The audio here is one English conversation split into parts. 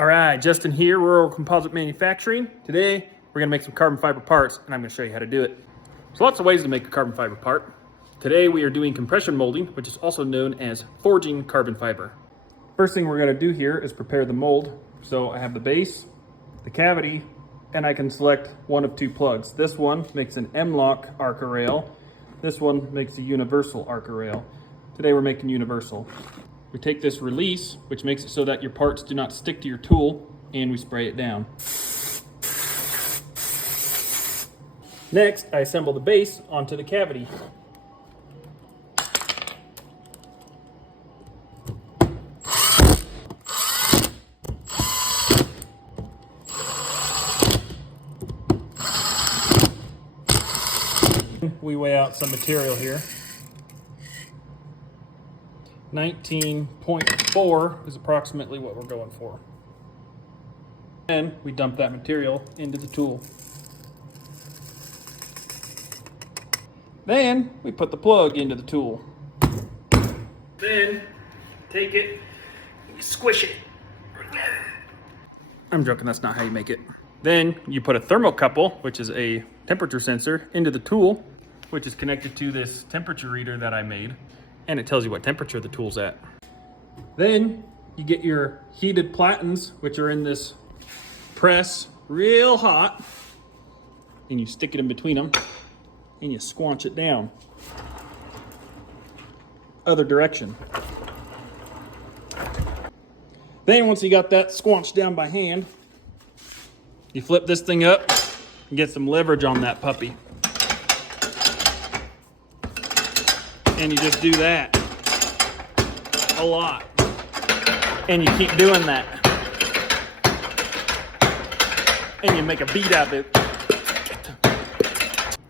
All right, Justin here, Rural Composite Manufacturing. Today, we're gonna make some carbon fiber parts, and I'm gonna show you how to do it. There's lots of ways to make a carbon fiber part. Today, we are doing compression molding, which is also known as forging carbon fiber. First thing we're gonna do here is prepare the mold. So I have the base, the cavity, and I can select one of two plugs. This one makes an M-lock arca rail. This one makes a universal arca rail. Today, we're making universal. We take this release, which makes it so that your parts do not stick to your tool, and we spray it down. Next, I assemble the base onto the cavity. We weigh out some material here. 19.4 is approximately what we're going for. And we dump that material into the tool. Then we put the plug into the tool. Then take it and squish it. I'm joking, that's not how you make it. Then you put a thermocouple, which is a temperature sensor, into the tool, which is connected to this temperature reader that I made. And it tells you what temperature the tool's at. Then you get your heated platens, which are in this press, real hot, and you stick it in between them, and you squanch it down. Other direction. Then once you got that squanched down by hand, you flip this thing up and get some leverage on that puppy. And you just do that a lot. And you keep doing that. And you make a beat out of it.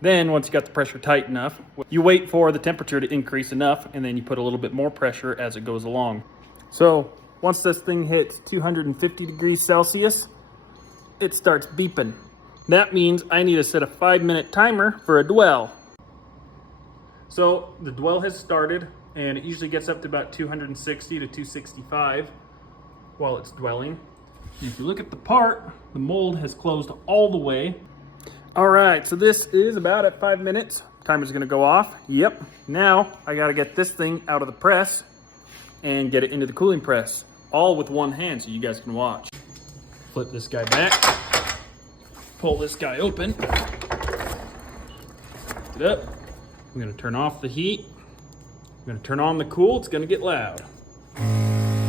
Then once you got the pressure tight enough, you wait for the temperature to increase enough, and then you put a little bit more pressure as it goes along. So once this thing hits 250 degrees Celsius, it starts beeping. That means I need to set a 5-minute timer for a dwell. So the dwell has started, and it usually gets up to about 260 to 265 while it's dwelling. And if you look at the part, the mold has closed all the way. All right, so this is about at 5 minutes. Timer's gonna go off. Yep, now I gotta get this thing out of the press and get it into the cooling press, all with one hand so you guys can watch. Flip this guy back, pull this guy open, lift it up. I'm gonna turn off the heat. I'm gonna turn on the cool, it's gonna get loud.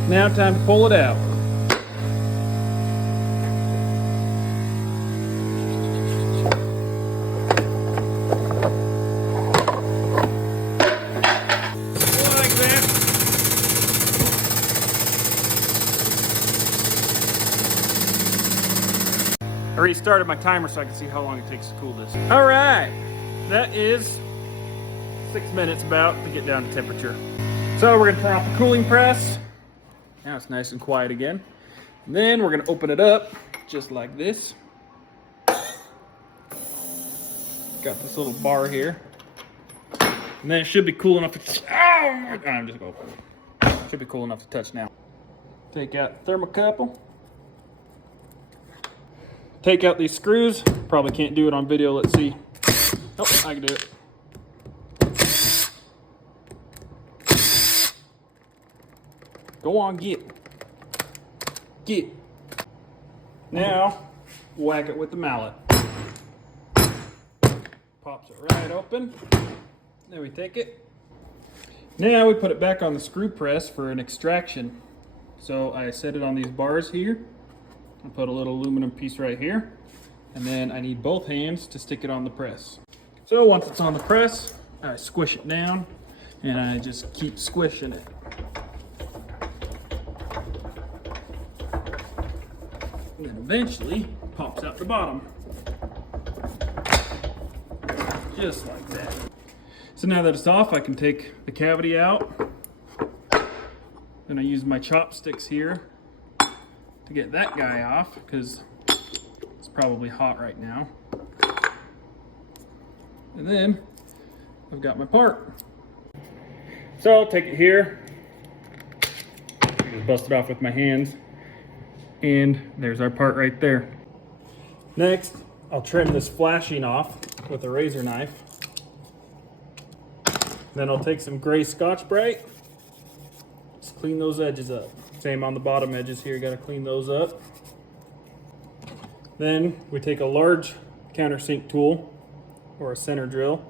Now time to pull it out. Like that. I restarted my timer so I can see how long it takes to cool this. All right, that is 6 minutes about to get down to temperature. So we're gonna turn off the cooling press. Now it's nice and quiet again. And then we're gonna open it up just like this. Got this little bar here. And then it should be cool enough to, I'm just gonna open it. Should be cool enough to touch now. Take out the thermocouple. Take out these screws. Probably can't do it on video, let's see. Oh, I can do it. Go on, get. Now, whack it with the mallet. Pops it right open. There we take it. Now we put it back on the screw press for an extraction. So I set it on these bars here. I put a little aluminum piece right here. And then I need both hands to stick it on the press. So once it's on the press, I squish it down and I just keep squishing it. And then eventually pops out the bottom. Just like that. So now that it's off, I can take the cavity out. Then I use my chopsticks here to get that guy off because it's probably hot right now. And then I've got my part. So I'll take it here, just bust it off with my hands. And there's our part right there. Next, I'll trim this flashing off with a razor knife. Then I'll take some gray Scotch-Brite, just clean those edges up. Same on the bottom edges here, you gotta clean those up. Then we take a large countersink tool or a center drill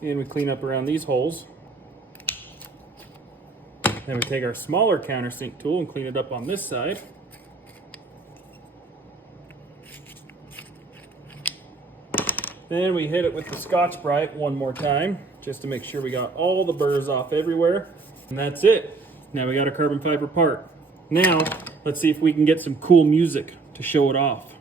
and we clean up around these holes. Then we take our smaller countersink tool and clean it up on this side. Then we hit it with the Scotch-Brite one more time, just to make sure we got all the burrs off everywhere. And that's it. Now we got a carbon fiber part. Now, let's see if we can get some cool music to show it off.